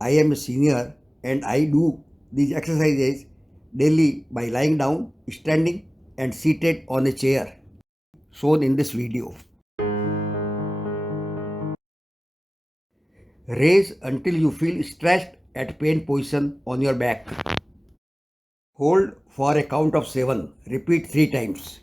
I am a senior and I do these exercises daily by lying down, standing, and seated on a chair shown in this video. Raise until you feel stretched at pain position on your back. Hold for a count of 7. Repeat 3 times.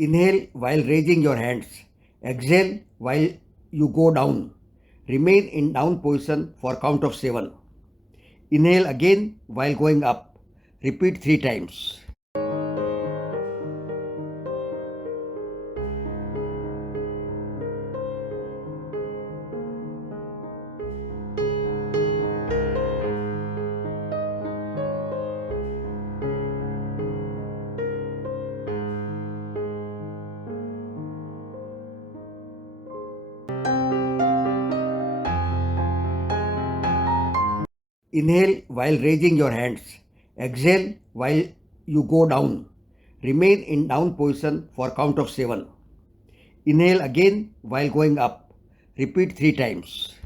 Inhale while raising your hands. Exhale while you go down. Remain in down position for count of 7. Inhale again while going up. Repeat 3 times. Inhale while raising your hands. Exhale while you go down. Remain in down position for count of 7. Inhale again while going up. Repeat 3 times.